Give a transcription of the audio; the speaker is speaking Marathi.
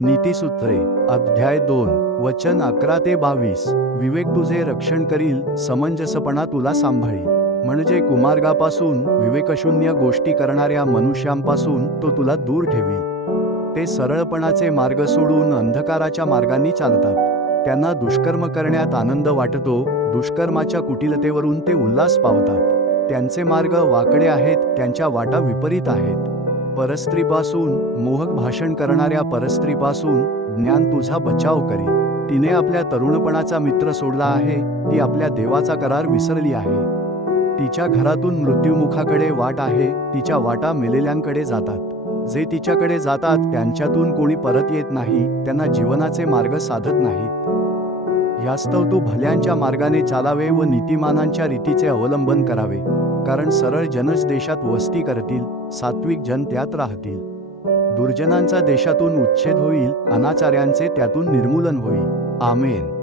नीतिसूत्रे अध्याय 2 वचन 11 ते 22 विवेक तुझे रक्षण करील, समंजसपणा तुला सांभाळील. म्हणजे कुमार्गापासून विवेकशून्य गोष्टी करणाऱ्या मनुष्यांपासून तो तुला दूर ठेवील. ते सरळपणाचे मार्ग सोडून अंधकाराच्या मार्गांनी चालतात. त्यांना दुष्कर्म करण्यात आनंद वाटतो, दुष्कर्माच्या कुटिलतेवरून ते उल्हास पावतात. त्यांचे मार्ग वाकडे आहेत, त्यांच्या वाटा विपरीत आहेत. परस्त्रीपासून, मोहक भाषण करणाऱ्या परस्त्रीपासून ज्ञान तुझा बचाव करील. तिने आपल्या तरुणपणाचा मित्र सोडला आहे, ती आपल्या देवाचा करार विसरली आहे. तिच्या घरातून मृत्युमुखाकडे वाट आहे, तिच्या वाटा मेलेल्यांकडे जातात. जे तिच्याकडे जातात त्यांच्यातून कोणी परत येत नाही, त्यांना जीवनाचे मार्ग साधत नाहीत. यास्तव तू भल्यांच्या मार्गाने चालावे व नीतिमानांच्या रीतीचे अवलंबन करावे, कारण सरळ जनच देशात वस्ती करतील, सात्विक जन त्यात राहतील. दुर्जनांचा देशातून उच्छेद होईल, अनाचार्यांचे त्यातून निर्मूलन होईल. आमेन.